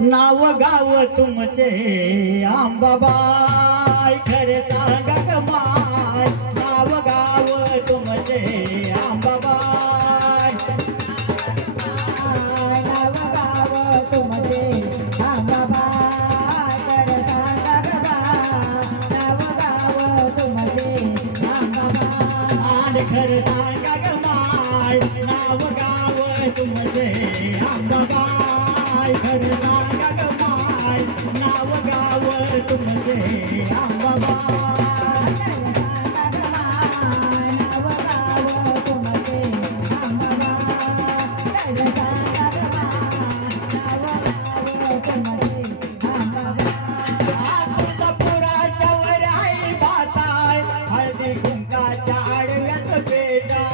नाव गाव तुमचे आंबाबाई खरे सांगा ग माय नाव गाव तुमचे आंबाबाई नाव गाव तुमचे आंबाबाई खरे सांगा ग माय नाव गाव तुमचे आंबाबाई खरे सांगा ग माय नाव गाव तुमचे आंबाबाई खरे सांगा ग माय नाव गाव तुमचे आंबाबाई नाव गाव तुमचे आंबाबाई तुळजापुराच्या वर आई माता जोडी पातळाच्या आडव्याच पेटा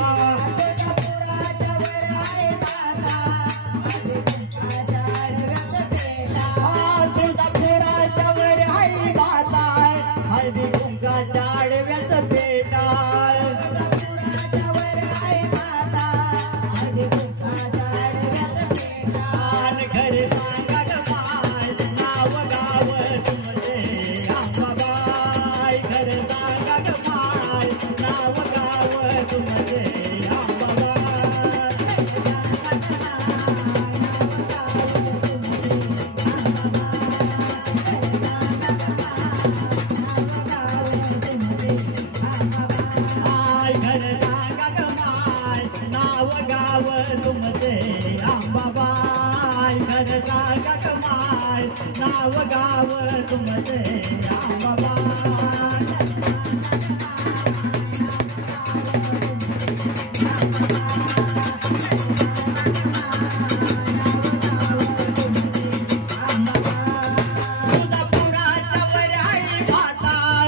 तुळजापुराच्या वर आई माता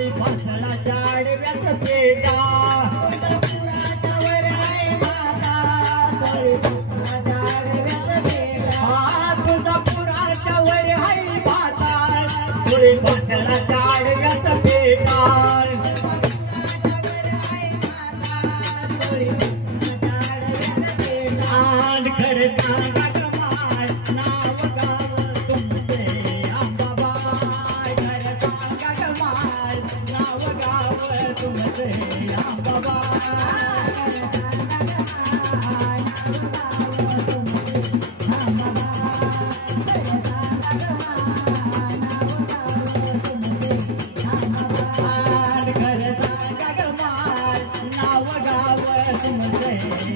जोडी पातळाच्या आडव्याच पेटा तुळजापुराच्या वर आई माता जोडी पातळाच्या आडव्याच पेटा खरे सांगा ग माय नाव गाव तुमचे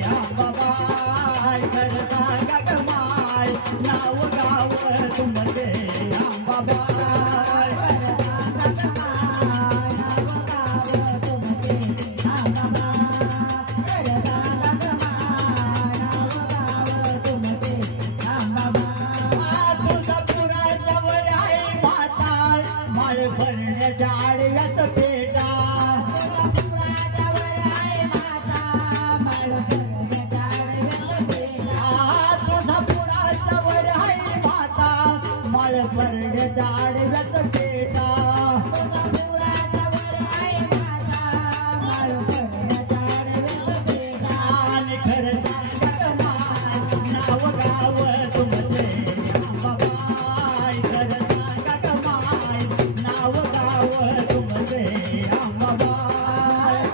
आंबाबाई खरे सांगा ग माय नाव गाव तुमचे नाव गाव तुमचे आंबाबाई तुळजापुराच्या वर आई माता माळ भरण्याच्या आडव्याच पेटा परड्याच्या आडव्याच पेटा आणि खरं सांगा माय नाव गाव तुमचे आंबाबाई खरं सांगा माय नाव गाव तुमचे आंबाबाई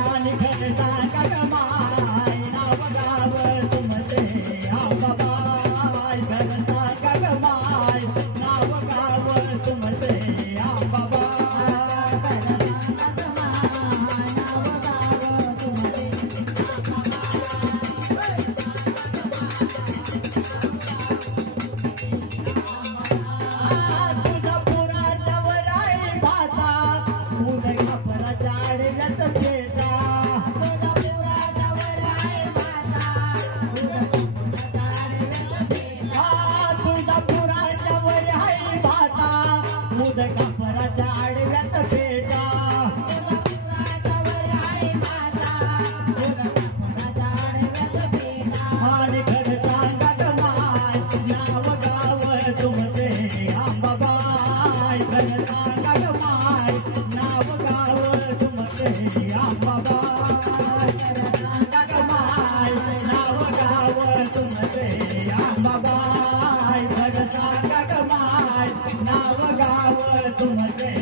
आणि खरं सांगा माय नाव गाव तुमचे आंबाबाई खरं सांगा माय नाव गाव तुमचे तुळजापुराच्या वर आई माता उदयपुराच्या आडव्याच पेटा तुळजापुराच्या वर आई माता उदयपुराच्या आडव्याच पेटा आणि खरं सांगा माय नाव गाव तुमचे आंबाबाई खरं सांगा ग माय नाव गाव तुमचे आंबाबाई खरं सांगा ग माय नाव गाव तुमचे आंबाबाई खरं सांगा ग माय नाव गाव तुमचे